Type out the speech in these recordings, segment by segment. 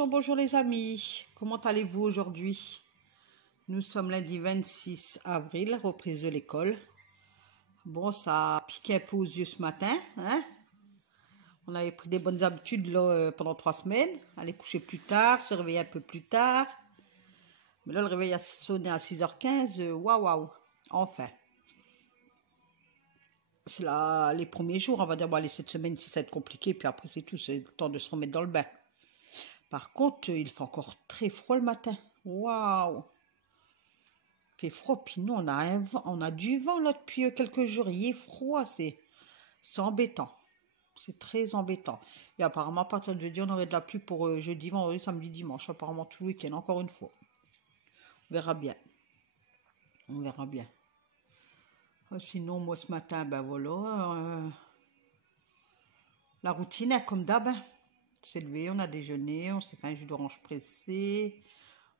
Bonjour, bonjour les amis. Comment allez-vous aujourd'hui? Nous sommes lundi 26 avril, reprise de l'école. Bon, ça a piqué un peu aux yeux ce matin, hein? On avait pris des bonnes habitudes là, pendant 3 semaines. Aller coucher plus tard, se réveiller un peu plus tard. Mais là, le réveil a sonné à 6h15. Waouh, waouh. Enfin. C'est là les premiers jours, on va dire, bon, allez, cette semaine-ci, ça va être compliqué. Puis après, c'est tout, c'est le temps de se remettre dans le bain. Par contre, il fait encore très froid le matin. Waouh! Il fait froid, puis nous, on a du vent là depuis quelques jours. Il est froid, c'est embêtant. C'est très embêtant. Et apparemment, à partir de jeudi, on aurait de la pluie pour jeudi, vendredi, samedi, dimanche. Apparemment, tout le week-end, encore une fois. On verra bien. On verra bien. Sinon, moi, ce matin, ben voilà. La routine, hein, comme d'hab. On s'est levé, on a déjeuné, on s'est fait un jus d'orange pressé,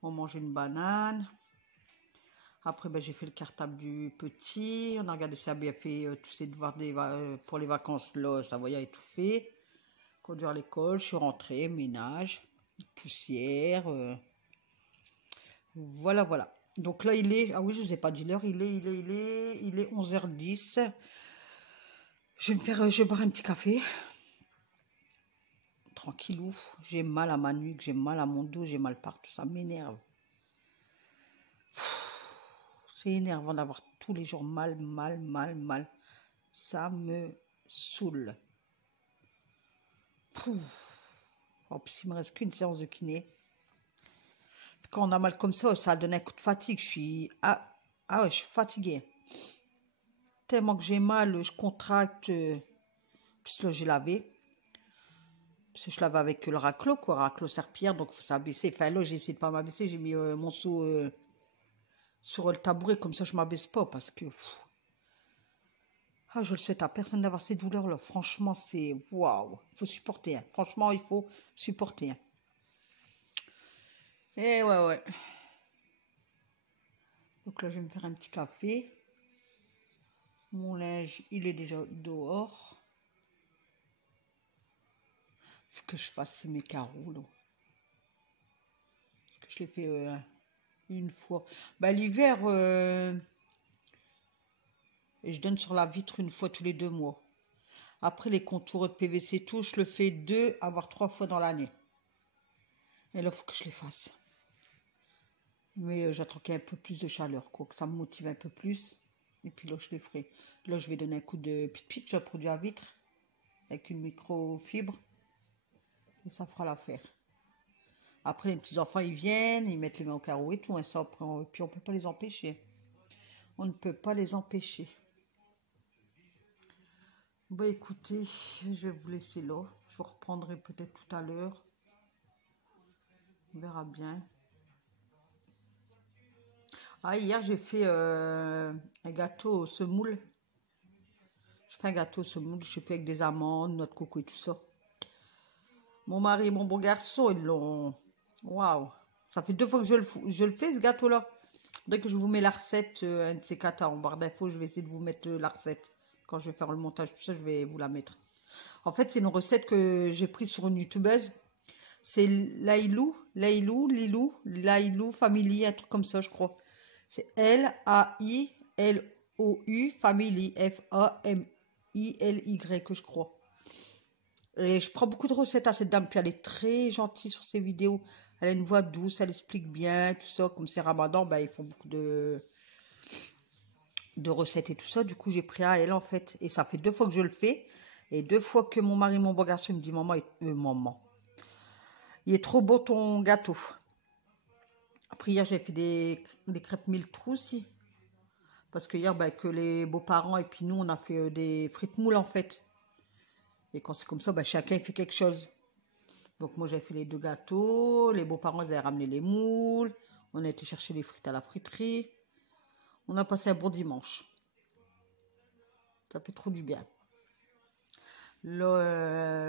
on mange une banane. Après, ben, j'ai fait le cartable du petit. On a regardé si ça a bien fait tous ses devoirs pour les vacances. Là, ça voyait tout fait. Conduire à l'école, je suis rentrée, ménage, poussière. Voilà, voilà. Donc là, il est... Ah oui, je ne vous ai pas dit l'heure. Il est 11h10. Je vais boire un petit café. Tranquillou. J'ai mal à ma nuque, j'ai mal à mon dos, j'ai mal partout. Ça m'énerve. C'est énervant d'avoir tous les jours mal. Ça me saoule. En plus, il me reste qu'une séance de kiné. Quand on a mal comme ça donne un coup de fatigue. Je suis... Ah ouais, je suis fatiguée. Tellement que j'ai mal, je contracte. Puis là, j'ai lavé. Parce que je lave avec le raclo, quoi. Raclo serpillère, donc il faut s'abaisser. Enfin, là, j'ai essayé de pas m'abaisser. J'ai mis mon seau... sur le tabouret, comme ça je m'abaisse pas parce que je le souhaite à personne d'avoir ces douleurs là. Franchement, c'est waouh, il faut supporter, hein. Franchement, il faut supporter, hein. Et ouais. Donc là, je vais me faire un petit café. Mon linge, il est déjà dehors. Faut que je fasse mes carreaux là. Parce que je l'ai fait une fois. Bah l'hiver. Et je donne sur la vitre une fois tous les 2 mois. Après, les contours de PVC, tout, je le fais 2, voire 3 fois dans l'année. Et là, il faut que je les fasse. Mais j'attends qu'il y ait un peu plus de chaleur, quoi, que ça me motive un peu plus. Et puis là, je les ferai. Là, je vais donner un coup de pit-pit, j'ai un produit à vitre, avec une microfibre. Et ça fera l'affaire. Après, les petits-enfants, ils viennent, ils mettent les mains au carreau et tout. Hein, ça, puis on ne peut pas les empêcher. On ne peut pas les empêcher. Bon, écoutez, je vais vous laisser là. Je vous reprendrai peut-être tout à l'heure. On verra bien. Ah, hier, j'ai fait un gâteau au semoule. Je fais un gâteau au semoule, je sais plus, avec des amandes, noix de coco et tout ça. Mon mari et mon bon garçon, ils l'ont... Waouh! Ça fait 2 fois que je le fais, ce gâteau-là. Dès que je vous mets la recette, un de ces 4 en barre d'infos, je vais essayer de vous mettre la recette. Quand je vais faire le montage, tout ça, je vais vous la mettre. En fait, c'est une recette que j'ai prise sur une youtubeuse. C'est Lailou Family, un truc comme ça, je crois. C'est Lailou Family, Family, que je crois. Et je prends beaucoup de recettes à cette dame, puis elle est très gentille sur ses vidéos. Elle a une voix douce, elle explique bien, tout ça. Comme c'est Ramadan, bah, ils font beaucoup de recettes et tout ça. Du coup, j'ai pris à elle, en fait. Et ça fait 2 fois que je le fais. Et 2 fois que mon mari, mon beau garçon, me dit, maman, il est trop beau ton gâteau. Après, hier, j'ai fait des crêpes mille trous aussi. Parce que hier, bah, que les beaux-parents et puis nous, on a fait des frites moules, en fait. Et quand c'est comme ça, bah, chacun fait quelque chose. Donc, moi, j'ai fait les 2 gâteaux. Les beaux-parents, ils avaient ramené les moules. On a été chercher les frites à la friterie. On a passé un bon dimanche. Ça fait trop du bien.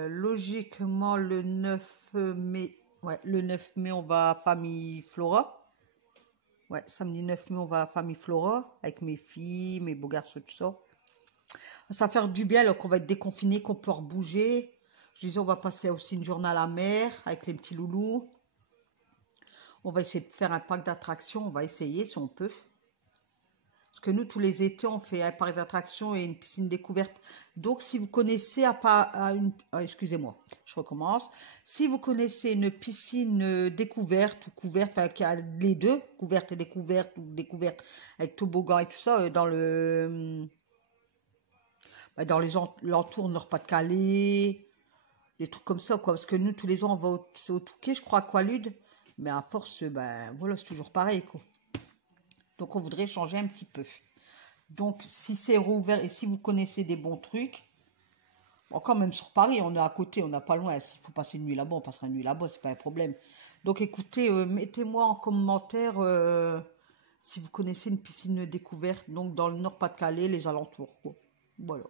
Logiquement, le 9 mai... Ouais, le 9 mai, on va à Famille Flora. Ouais, samedi 9 mai, on va à Famille Flora avec mes filles, mes beaux garçons, tout ça. Ça va faire du bien, alors qu'on va être déconfinés, qu'on peut bouger. Je disais, on va passer aussi une journée à la mer avec les petits loulous. On va essayer de faire un parc d'attractions. On va essayer si on peut. Parce que nous, tous les étés, on fait un parc d'attractions et une piscine découverte. Donc, si vous connaissez excusez-moi, je recommence. Si vous connaissez une piscine découverte ou couverte, enfin, qui a les deux, couverte et découverte, ou découverte avec toboggan et tout ça, dans les alentours Nord-Pas-de-Calais, des trucs comme ça, quoi. Parce que nous, tous les ans, on va au Touquet, je crois, à Qualude. Mais à force, voilà, c'est toujours pareil, quoi. Donc, on voudrait changer un petit peu. Donc, si c'est rouvert et si vous connaissez des bons trucs, bon, quand même sur Paris, on est à côté, on n'a pas loin. S'il faut passer une nuit là-bas, on passera une nuit là-bas, c'est pas un problème. Donc, écoutez, mettez-moi en commentaire si vous connaissez une piscine découverte, donc dans le Nord-Pas-de-Calais, les alentours, quoi. Voilà.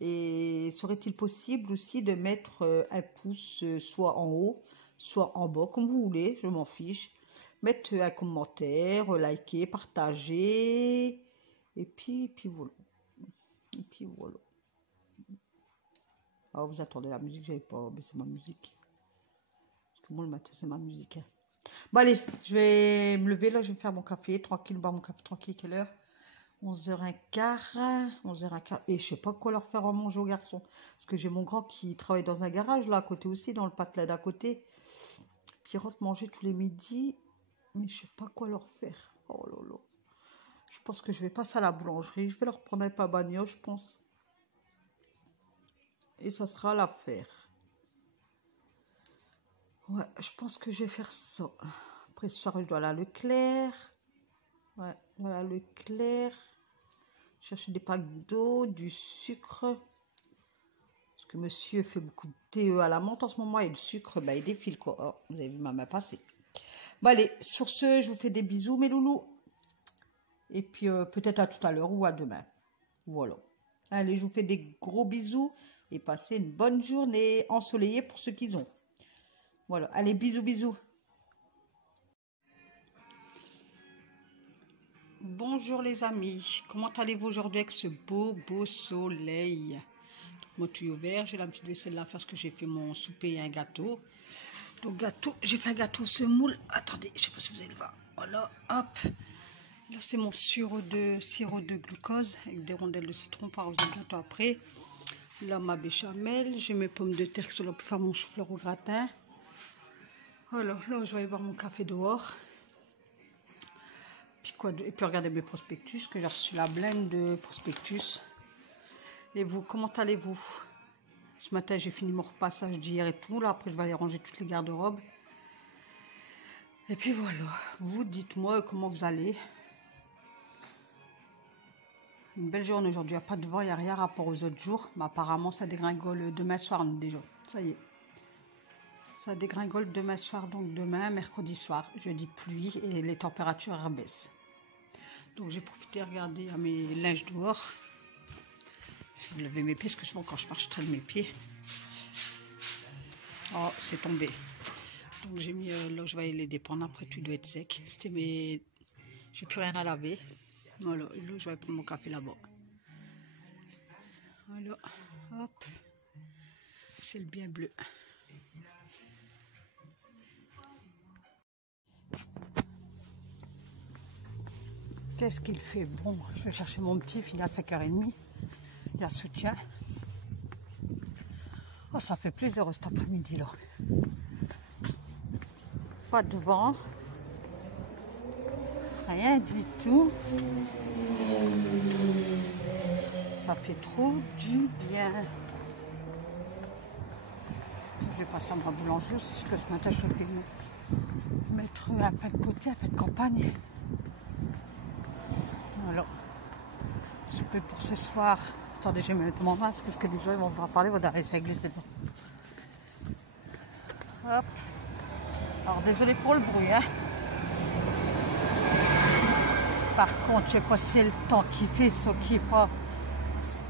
Et serait-il possible aussi de mettre un pouce soit en haut, soit en bas, comme vous voulez, je m'en fiche. Mettre un commentaire, liker, partager, et puis voilà. Et puis voilà. Alors vous attendez la musique, j'avais pas baissé ma musique. Parce que moi le matin c'est ma musique. Hein. Bon allez, je vais me lever là, je vais faire mon café, tranquille, boire mon café tranquille, quelle heure? 11h15, 11h15, et je sais pas quoi leur faire à manger aux garçons. Parce que j'ai mon grand qui travaille dans un garage là à côté aussi, dans le patelin d'à côté. Puis il rentre manger tous les midis. Mais je sais pas quoi leur faire. Oh là là. Je pense que je vais passer à la boulangerie. Je vais leur prendre un pain bagnole, je pense. Et ça sera l'affaire. Ouais, je pense que je vais faire ça. Après ce soir, je dois aller à Leclerc. Ouais, voilà Leclerc. Chercher des packs d'eau, du sucre. Parce que monsieur fait beaucoup de thé à la menthe en ce moment. Et le sucre, il défile quoi. Oh, vous avez vu ma main passer. Bon allez, sur ce, je vous fais des bisous mes loulous. Et puis peut-être à tout à l'heure ou à demain. Voilà. Allez, je vous fais des gros bisous et passez une bonne journée ensoleillée pour ceux qui ont. Voilà, allez, bisous, bisous. Bonjour les amis, comment allez-vous aujourd'hui avec ce beau soleil? Moi tout ouvert, j'ai la petite vaisselle là parce que j'ai fait mon souper et un gâteau. Donc gâteau, j'ai fait un gâteau semoule. Attendez, je sais pas si vous allez le voir. Voilà, hop. Là c'est mon sirop de glucose avec des rondelles de citron pour arroser le gâteau après. Là ma béchamel, j'ai mes pommes de terre qui sont là pour faire mon chou-fleur au gratin. Voilà, là je vais aller boire mon café dehors. Puis quoi, et puis regardez mes prospectus, que j'ai reçu la blinde de prospectus. Et vous, comment allez-vous? Ce matin, j'ai fini mon repassage d'hier et tout. Là, après, je vais aller ranger toutes les garde-robes. Et puis voilà. Vous, dites-moi comment vous allez. Une belle journée aujourd'hui. Il n'y a pas de vent, il n'y a rien rapport aux autres jours. Mais apparemment, ça dégringole demain soir, déjà. Ça y est. Ça dégringole demain soir, donc demain, mercredi soir. Jeudi, pluie et les températures rebaissent. Donc, j'ai profité de regarder à mes linges dehors. J'ai levé mes pieds, parce que souvent, quand je marche, je traîne mes pieds. Oh, c'est tombé. Donc, j'ai mis là, je vais aller les dépendre. Après, tout doit être sec. C'était mes... J'ai plus rien à laver. Voilà, et là, je vais prendre mon café là-bas. Voilà, hop. C'est le bien bleu. Qu'est-ce qu'il fait bon? Je vais chercher mon petit, il est à 5h30. Il y a soutien. Oh, ça fait plaisir cet après-midi là. Pas de vent. Rien du tout. Ça fait trop du bien. Je vais passer à ma boulangerie aussi, parce que ce matin je vais mettre un pain de côté, un pain de campagne. Voilà. Je peux pour ce soir. Attendez, je vais mettre mon masque parce que les gens ils vont me parler, vous allez ça glisse dedans. Hop. Alors désolé pour le bruit, hein. Par contre, je sais pas si c'est le temps qui fait, ce qui est pas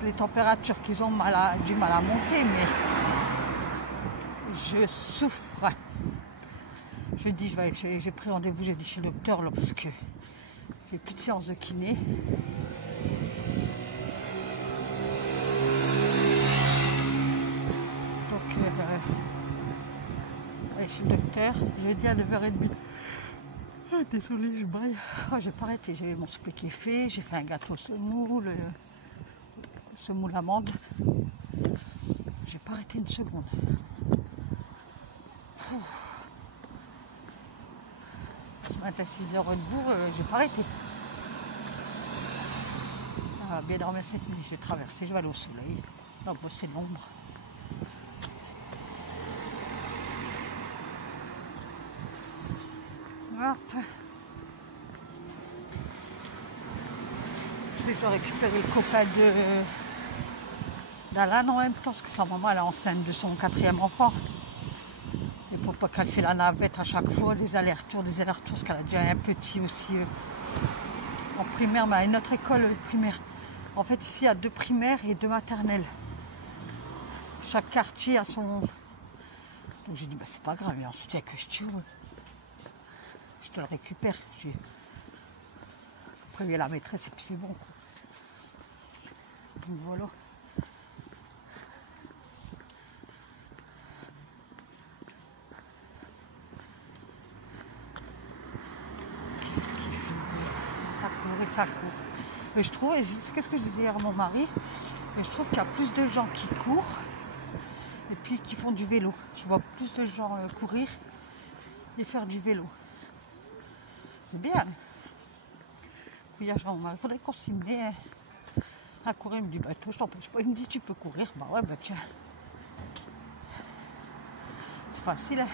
les températures qu'ils ont du mal à monter, mais je souffre. Je dis, j'ai pris rendez-vous, j'ai dit chez le docteur là parce que j'ai plus de séance de kiné. Chez le docteur, je lui ai dit à 9h30. Ah, désolée, je braille. Ah, j'ai pas arrêté, j'ai mon souper qui est fait, j'ai fait un gâteau semoule, semoule amande. J'ai pas arrêté une seconde. Ce matin à 6 h debout, j'ai pas arrêté. Ah, bien dormir cette nuit, je vais traverser, je vais aller au soleil. Donc bon, c'est l'ombre. Hop. Je dois récupérer le copain d'Alan en même temps, parce que sa maman elle est enceinte de son 4e enfant. Et pour pas qu'elle fait la navette à chaque fois, des allers-retours, parce qu'elle a déjà un petit aussi en primaire, mais à une autre école primaire. En fait, ici, il y a 2 primaires et 2 maternelles. Chaque quartier a son... Donc j'ai dit, bah, c'est pas grave, et ensuite il n'y a que je tire. Je te le récupère. J'ai prévu la maîtresse et puis c'est bon. Donc voilà. Qu'est-ce qu'il fait? Ça court et ça court. Et je trouve, qu'est-ce que je disais hier à mon mari, et je trouve qu'il y a plus de gens qui courent et puis qui font du vélo. Je vois plus de gens courir et faire du vélo. C'est bien. Puis il faudrait qu'on s'y met à courir. Il me dit, bah toi je t'empêche pas. Il me dit, tu peux courir. Bah ouais, bah tiens. C'est facile, hein.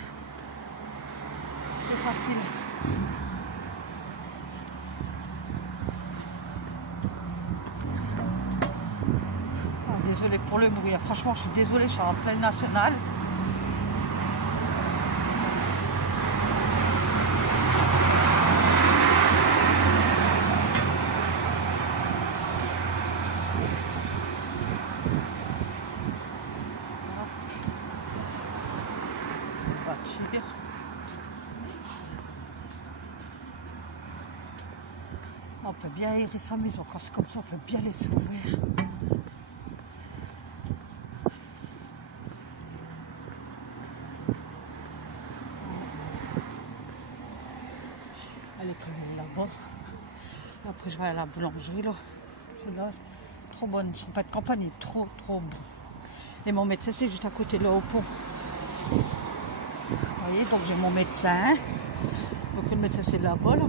C'est facile. Ah, désolée pour le bruit. Franchement, je suis désolée, je suis en pleine nationale. On peut bien aérer sa maison quand c'est comme ça, on peut bien laisser ouvrir. Elle est comme là-bas. Après, je vais à la boulangerie là. Celle-là, c'est trop bonne. Son pain de campagne est trop bon. Et mon médecin, c'est juste à côté de là au pont. Vous voyez, donc j'ai mon médecin. Donc le médecin, c'est là-bas. Là.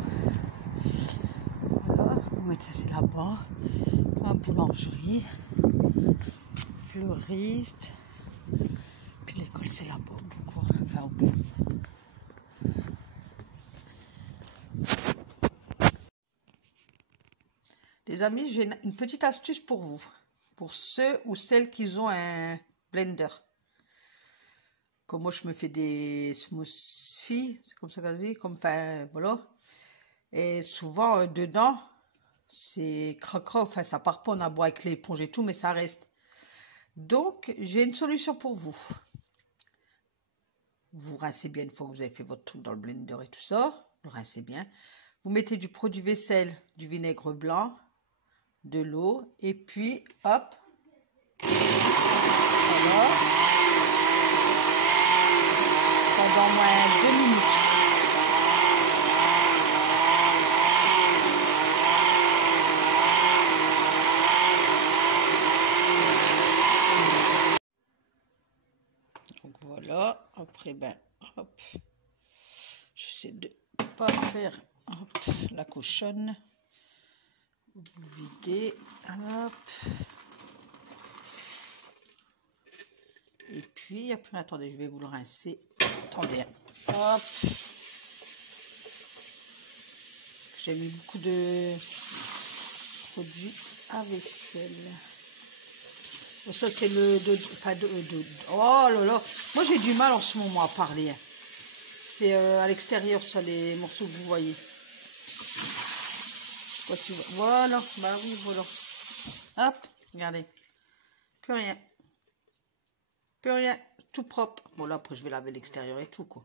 Voilà, mon médecin, c'est là-bas. La boulangerie. Fleuriste. Puis l'école, c'est là-bas au bout, quoi. Enfin, au bout. Les amis, j'ai une petite astuce pour vous. Pour ceux ou celles qui ont un blender. Comme moi, je me fais des smoothies, c'est comme ça qu'on dit, comme, enfin, voilà. Et souvent, dedans, c'est croque-croque, enfin, ça part pas, on a beau avec l'éponge et tout, mais ça reste. Donc, j'ai une solution pour vous. Vous rincez bien une fois que vous avez fait votre truc dans le blender et tout ça. Vous rincez bien. Vous mettez du produit vaisselle, du vinaigre blanc, de l'eau, et puis, hop. Voilà. Pendant moins 2 minutes. Donc voilà, après ben hop, j'essaie de pas faire hop, la cochonne. Vous videz, hop. Et puis après, attendez, je vais vous le rincer. Attendez, hop. J'ai mis beaucoup de produits à vaisselle. Bon, ça c'est oh là là, moi j'ai du mal en ce moment à parler. C'est à l'extérieur ça, les morceaux que vous voyez. Voilà, bah oui, voilà. Hop, regardez. Plus rien. Plus rien, tout propre. Bon là après je vais laver l'extérieur et tout quoi.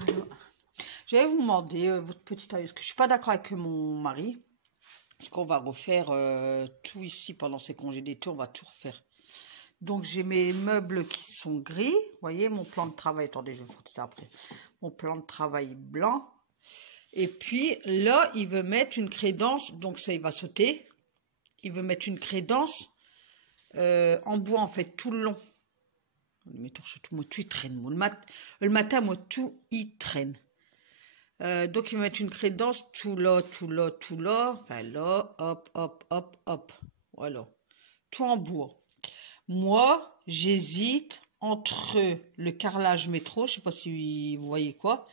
Voilà. Je vais vous demander votre petit avis, parce que je suis pas d'accord avec mon mari. Parce qu'on va refaire tout ici pendant ces congés d'été, on va tout refaire. Donc, j'ai mes meubles qui sont gris. Vous voyez, mon plan de travail. Attendez, je vais frotter ça après. Mon plan de travail blanc. Et puis, là, il veut mettre une crédence. Donc, ça, il va sauter. Il veut mettre une crédence en bois, en fait, tout le long. Mais moi, tout, il traîne. Moi, le matin, moi, tout, il traîne. Donc, il va mettre une crédence tout là, tout là, tout là. Enfin, là, hop, hop, hop, hop. Voilà. Tout en bois. Moi, j'hésite entre le carrelage métro, je sais pas si vous voyez quoi.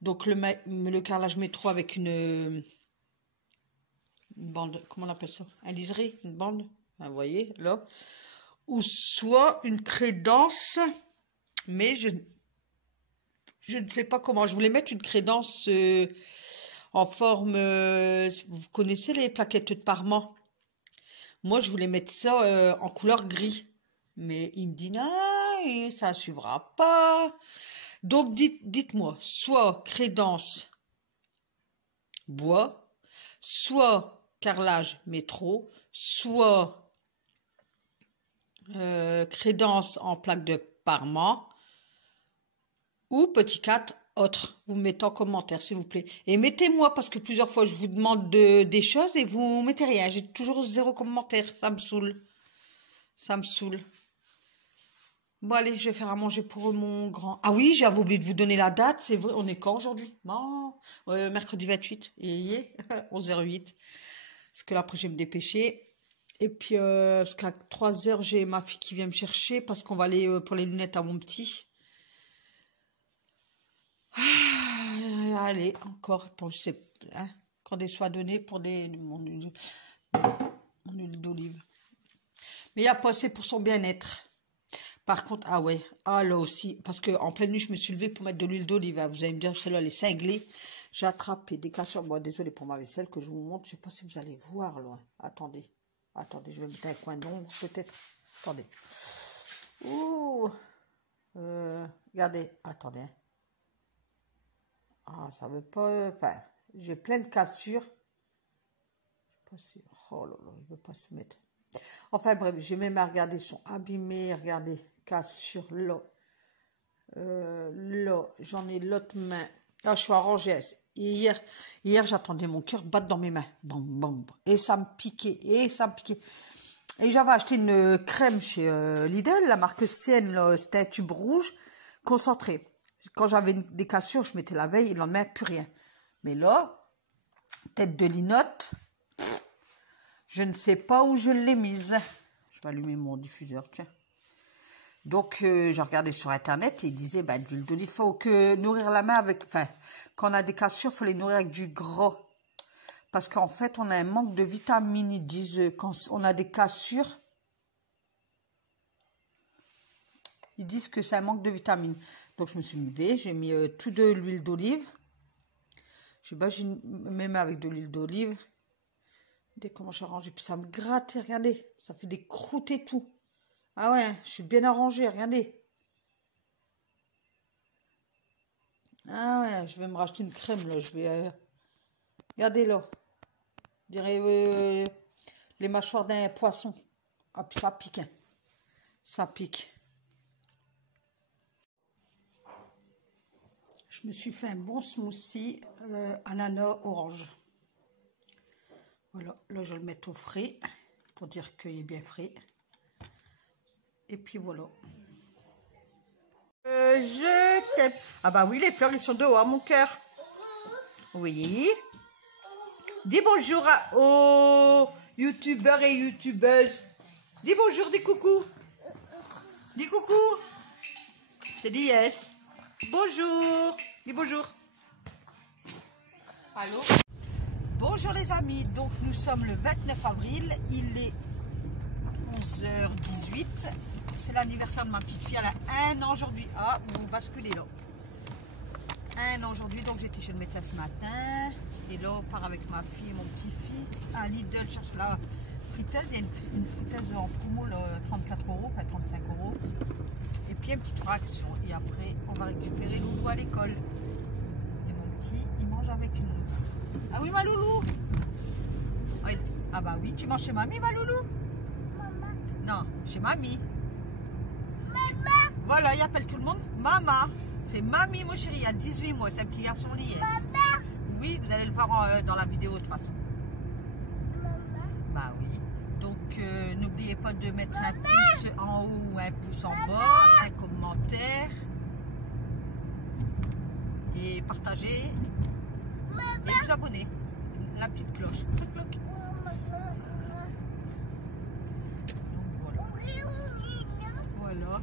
Donc, le carrelage métro avec une bande, comment on appelle ça? Un liseré, une bande, vous voyez, là. Ou soit une crédence, mais je ne sais pas comment. Je voulais mettre une crédence en forme, vous connaissez les plaquettes de parement? Moi, je voulais mettre ça en couleur gris. Mais il me dit, non, ça ne suivra pas. Donc, dites-moi, soit crédence bois, soit carrelage métro, soit crédence en plaque de parement, ou petit 4, autre. Vous mettez en commentaire, s'il vous plaît. Et mettez-moi, parce que plusieurs fois, je vous demande des choses et vous mettez rien. J'ai toujours 0 commentaire. Ça me saoule. Ça me saoule. Bon, allez, je vais faire à manger pour mon grand. Ah oui, j'avais oublié de vous donner la date. C'est vrai, on est quand aujourd'hui? Non, mercredi 28. Et 11h08. Parce que là, après, je vais me dépêcher. Et puis, parce qu'à 3h, j'ai ma fille qui vient me chercher parce qu'on va aller pour les lunettes à mon petit. Ah, allez, encore, pour, je sais, hein, quand des soins donnés pour mon huile d'olive. Mais il n'y a pas assez pour son bien-être. Par contre, ah ouais, ah là aussi, parce qu'en pleine nuit, je me suis levée pour mettre de l'huile d'olive. Vous allez me dire, celle-là, elle est cinglée. J'ai attrapé des cassures. Bon, désolé pour ma vaisselle que je vous montre. Je ne sais pas si vous allez voir loin. Attendez, attendez, je vais mettre un coin d'ombre, peut-être. Attendez. Ouh, regardez, attendez. Ah, ça veut pas... Enfin, j'ai plein de cassures. Je sais pas si... Oh là là, il ne veut pas se mettre. Enfin bref, j'ai même à regarder, ils sont abîmés. Regardez, cassure là. Là, j'en ai l'autre main. Là, je suis arrangée. Hier j'attendais mon cœur battre dans mes mains. Bam, bam. Et ça me piquait. Et j'avais acheté une crème chez Lidl, la marque CN, c'était un tube rouge concentré. Quand j'avais des cassures, je mettais la veille, et le lendemain, plus rien. Mais là, tête de linotte, je ne sais pas où je l'ai mise. Je vais allumer mon diffuseur, tiens. Donc, j'ai regardé sur Internet et il disait, bah, de l'huile d'olive, il faut que nourrir la main avec... Enfin, quand on a des cassures, il faut les nourrir avec du gras. Parce qu'en fait, on a un manque de vitamines. Ils disent, quand on a des cassures, ils disent que c'est un manque de vitamines. Donc, je me suis levée, j'ai mis tout de l'huile d'olive. Je sais pas, j'ai mes mains avec de l'huile d'olive. Dès comment j'ai rangé, puis ça me grattait, regardez, ça fait des croûtes et tout. Ah ouais, je suis bien arrangée, regardez. Ah ouais, je vais me racheter une crème, là, je vais... regardez, là. Je dirais les mâchoires d'un poisson. Ah, puis ça pique, hein. Ça pique. Je me suis fait un bon smoothie ananas orange. Voilà, là je vais le mettre au frais pour dire qu'il est bien frais. Et puis voilà. Je t'aime. Ah bah oui, les fleurs, ils sont de haut à mon cœur. Oui. Dis bonjour aux youtubeurs et youtubeuses. Dis bonjour, dis coucou. Dis coucou. C'est dit yes. Bonjour. Dis bonjour. Allô. Bonjour les amis. Donc nous sommes le 29 avril. Il est 11h18. C'est l'anniversaire de ma petite fille. Elle a 1 an aujourd'hui. Ah, vous basculez là. 1 an aujourd'hui. Donc j'étais chez le médecin ce matin. Et là, on part avec ma fille et mon petit-fils. Un Lidl cherche la friteuse. Il y a une friteuse en promo, là, 34 €, enfin 35 €. Et puis une petite fraction. Et après, on va récupérer Loulou à l'école. Et mon petit, il mange avec nous. Ah oui, ma Loulou? Ah bah oui, tu manges chez mamie, ma Loulou? Maman. Non, chez mamie. Voilà, il appelle tout le monde Mama. C'est Mamie, mon chéri, il y a 18 mois. C'est un petit garçon lié. Oui, vous allez le voir dans la vidéo de toute façon. Bah oui. Donc, n'oubliez pas de mettre un pouce en haut ou un pouce en bas, un commentaire. Et partager. Et vous abonner. La petite cloche. Cloc, cloc. Voilà.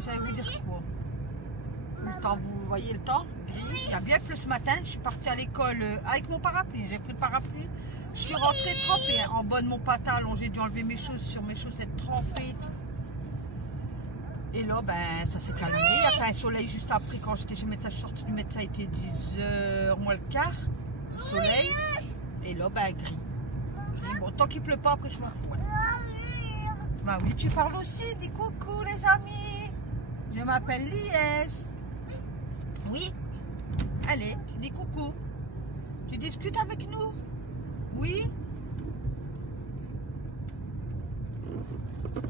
J'allais vous dire quoi? Le temps, vous voyez le temps gris. Il y a bien plu ce matin. Je suis partie à l'école avec mon parapluie. J'ai pris le parapluie. Je suis rentrée trempée. En bas de mon pantalon, j'ai dû enlever mes choses sur mes chaussettes trempées. Et là, ben, ça s'est calmé. Il y a fait un soleil juste après. Quand j'étais chez le médecin, je suis sortie du médecin, il était 10h moins le quart. Le soleil. Et là, ben, gris. Bon, tant qu'il pleut pas, après, je m'en fous. Ouais. Bah oui, tu parles aussi. Dis coucou, les amis. Je m'appelle Lies. Oui. Allez, tu dis coucou. Tu discutes avec nous? Oui.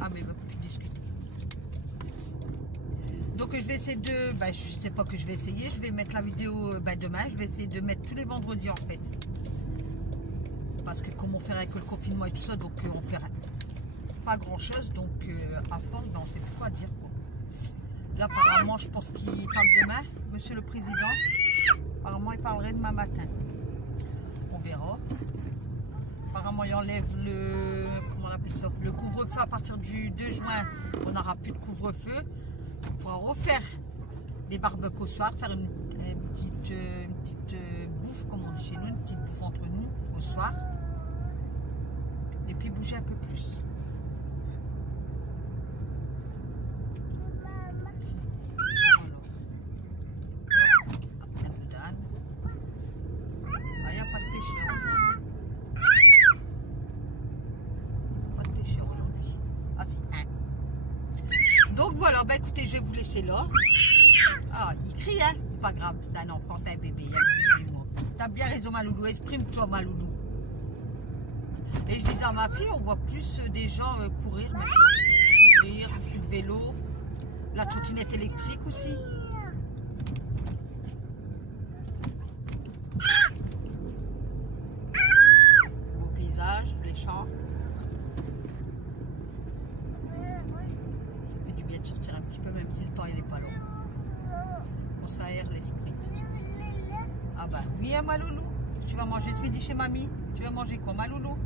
Ah, mais il ne veut plus discuter. Donc je vais essayer de, je sais pas que je vais essayer, je vais mettre la vidéo demain, je vais essayer de mettre tous les vendredis en fait. Parce que comme on fait avec le confinement et tout ça, donc on fait pas grand chose, donc à force, on ne sait plus quoi dire quoi. Là apparemment je pense qu'il parle demain, monsieur le président. Apparemment il parlerait demain matin. On verra. Apparemment il enlève le, comment on appelle ça, le couvre-feu à partir du 2 juin, on n'aura plus de couvre-feu. On pourra refaire des barbecues au soir, faire une petite bouffe, comme on dit chez nous, une petite bouffe entre nous au soir. Et puis bouger un peu plus. Ah, il n'y a pas de pêcheur. Pas de pêcheur aujourd'hui. Ah si, un. Donc voilà, écoutez, je vais vous laisser là. Ah, il crie, hein? C'est pas grave, c'est un enfant, c'est un bébé. Il y a 18 mois. T'as bien raison, ma loulou. Exprime-toi, ma loulou. Et je disais à ma fille, on voit plus des gens courir maintenant. Courir, plus de vélo. La trottinette électrique aussi. Beau paysage, les champs. Ça fait du bien de sortir un petit peu, même si le temps il n'est pas long. On s'aère l'esprit. Ah bah, oui, hein, ma loulou. Tu vas manger ce midi chez mamie? Tu vas manger quoi, ma loulou?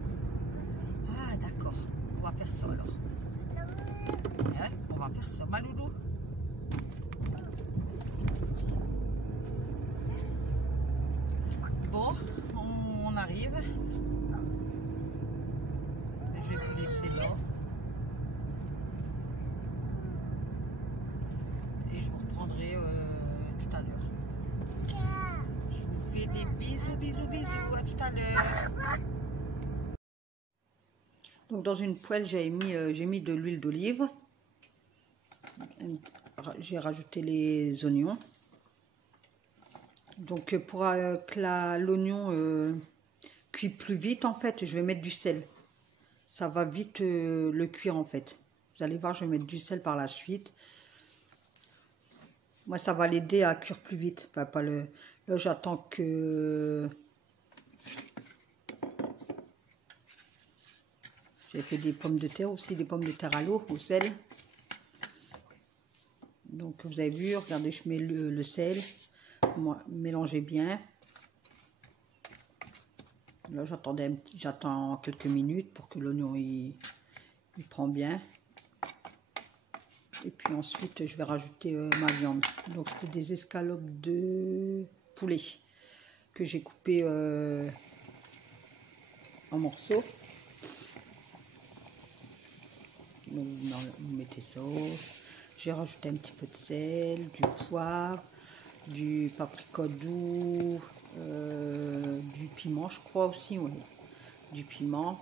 Ah, d'accord. On va faire ça alors. Ouais, on va faire ça, ma loulou. Bon, on arrive. Je vais vous laisser là. Et je vous reprendrai tout à l'heure. Je vous fais des bisous, bisous, bisous. À tout à l'heure. Donc dans une poêle, j'ai mis de l'huile d'olive. J'ai rajouté les oignons. Donc pour que l'oignon cuit plus vite, en fait, je vais mettre du sel. Ça va vite le cuire en fait. Vous allez voir, je vais mettre du sel par la suite. Moi, ça va l'aider à cuire plus vite. Enfin, pas le... Là, j'attends que... J'ai fait des pommes de terre aussi, des pommes de terre à l'eau, au sel. Donc, vous avez vu, regardez, je mets le sel. Moi, mélangez bien. Là, j'attends quelques minutes pour que l'oignon il prend bien. Et puis ensuite, je vais rajouter ma viande. Donc, c'était des escalopes de poulet que j'ai coupées en morceaux. Donc, vous mettez ça. J'ai rajouté un petit peu de sel, du poivre, du paprika doux, du piment, je crois aussi, oui. Du piment.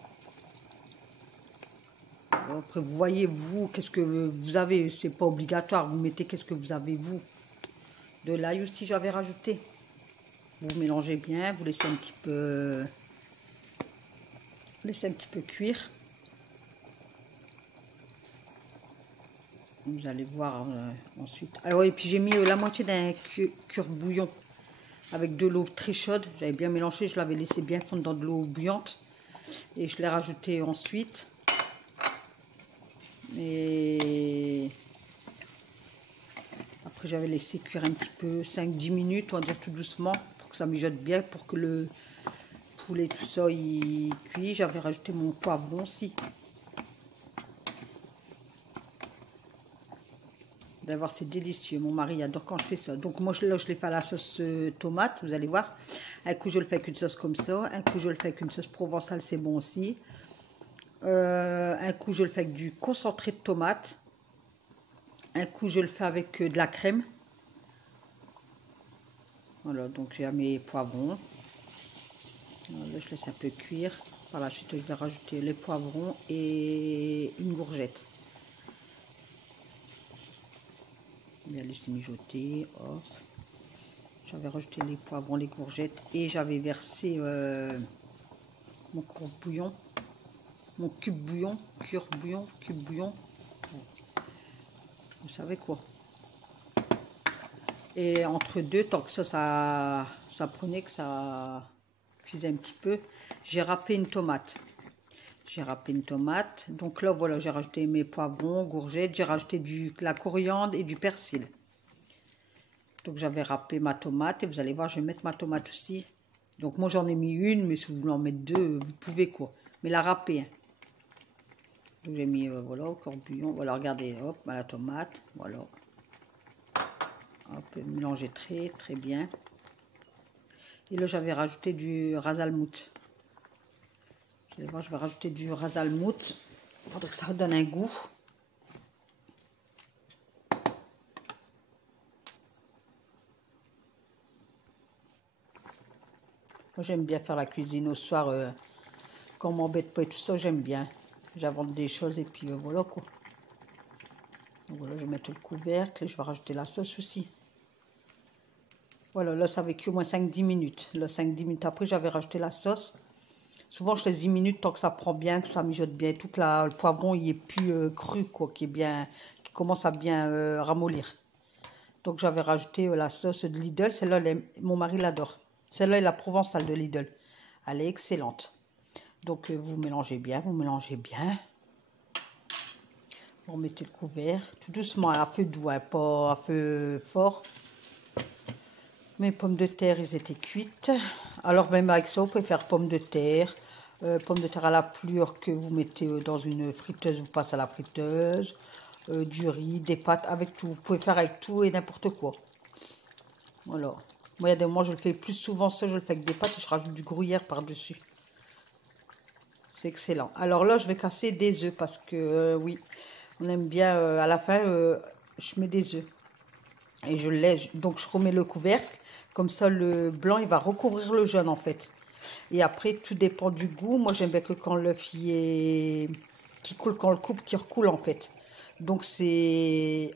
Après, vous voyez, vous, qu'est-ce que vous avez. C'est pas obligatoire, vous mettez qu'est-ce que vous avez, vous. De l'ail aussi, j'avais rajouté. Vous mélangez bien, vous laissez un petit peu... cuire. Vous allez voir ensuite. Ah oui, et puis j'ai mis la moitié d'un cure bouillon avec de l'eau très chaude. J'avais bien mélangé, je l'avais laissé bien fondre dans de l'eau bouillante. Et je l'ai rajouté ensuite. Et après j'avais laissé cuire un petit peu, 5-10 minutes, on va dire tout doucement, pour que ça mijote bien, pour que le poulet, tout ça, il cuit. J'avais rajouté mon poivron aussi. D'avoir, c'est délicieux. Mon mari adore quand je fais ça. Donc moi, là, je l'ai fait à la sauce tomate, vous allez voir. Un coup, je le fais avec une sauce comme ça. Un coup, je le fais avec une sauce provençale, c'est bon aussi. Un coup, je le fais avec du concentré de tomate. Un coup, je le fais avec de la crème. Voilà, donc j'ai mes poivrons. Là, je laisse un peu cuire. Par la suite, je vais rajouter les poivrons et une gourgette. Bien laisser mijoter. Hop. J'avais rajouté les poivrons, les courgettes et j'avais versé mon cube bouillon. Mon cube bouillon, cube bouillon. Vous savez quoi. Et entre deux, tant que ça prenait, que ça cuisait un petit peu, j'ai râpé une tomate. Donc là, voilà, j'ai rajouté mes poivrons, gourgettes. J'ai rajouté de la coriandre et du persil. Donc j'avais râpé ma tomate. Et vous allez voir, je vais mettre ma tomate aussi. Donc moi, j'en ai mis une. Mais si vous voulez en mettre deux, vous pouvez quoi. Mais la râper. Hein. Donc j'ai mis, voilà, au corbouillon. Voilà, regardez, hop, la tomate. Voilà. Hop, mélanger très, très bien. Et là, j'avais rajouté du ras al hanout. Vous allez voir, je vais rajouter du ras al hanout. Il faudrait que ça donne un goût. Moi, j'aime bien faire la cuisine au soir. Quand on m'embête pas et tout ça, j'aime bien. J'invente des choses et puis voilà quoi. Donc voilà, je vais mettre le couvercle et je vais rajouter la sauce aussi. Voilà, là, ça avait cuit au moins 5-10 minutes. Là, 5-10 minutes après, j'avais rajouté la sauce. Souvent, je laisse 10 minutes tant que ça prend bien, que ça mijote bien. Tout que le poivron, il est plus cru, quoi, qui commence à bien ramollir. Donc, j'avais rajouté la sauce de Lidl. Celle-là, mon mari l'adore. Celle-là est la provençale de Lidl. Elle est excellente. Donc, vous mélangez bien, Vous remettez le couvert, tout doucement, à feu doux, pas à feu fort. Mes pommes de terre, ils étaient cuites. Alors, même avec ça, vous pouvez faire pommes de terre à la pelure que vous mettez dans une friteuse, vous passez à la friteuse, du riz, des pâtes, avec tout. Vous pouvez faire avec tout et n'importe quoi. Voilà. Moi, il y a des moments, je le fais plus souvent, ça, je le fais avec des pâtes et je rajoute du gruyère par-dessus. C'est excellent. Alors là, je vais casser des œufs parce que, oui, on aime bien, à la fin, je mets des œufs. Et je lèche, donc je remets le couvercle. Comme ça, le blanc, il va recouvrir le jaune, en fait. Et après, tout dépend du goût. Moi, j'aime bien que quand l'œuf qui coule, quand on le coupe, qui recoule, en fait. Donc, c'est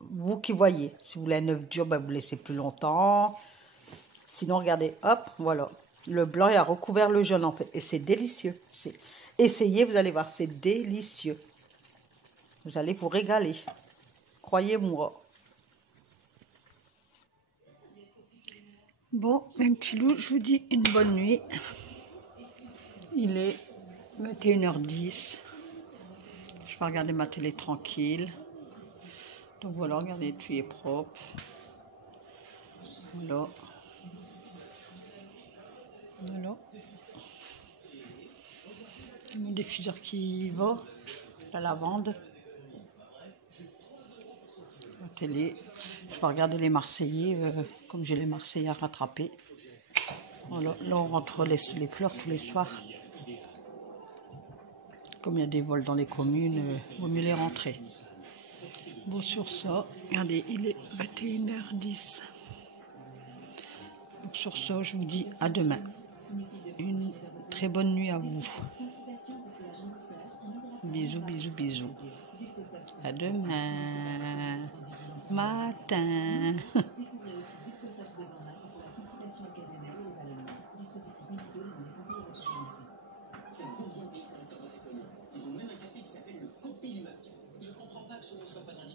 vous qui voyez. Si vous voulez un œuf dur, ben, vous laissez plus longtemps. Sinon, regardez, hop, voilà. Le blanc, il a recouvert le jaune, en fait. Et c'est délicieux. Essayez, vous allez voir, c'est délicieux. Vous allez vous régaler. Croyez-moi. Bon, mes petits loups, je vous dis une bonne nuit. Il est 21h10. Je vais regarder ma télé tranquille. Donc voilà, regardez, tout est propre. Voilà. Voilà. Mon diffuseur qui va. La lavande. La télé. Je vais regarder les Marseillais, comme j'ai les Marseillais à rattraper. Voilà, là on rentre les fleurs tous les soirs. Comme il y a des vols dans les communes, il vaut mieux les rentrer. Bon, sur ça, regardez, il est 21h10. Donc sur ça, je vous dis à demain. Une très bonne nuit à vous. Bisous, bisous, bisous. À demain matin. C'est un deuxième pays producteur de café. Ils ont même un café qui s'appelle le Copilumac. Je comprends pas que ce ne soit pas dans le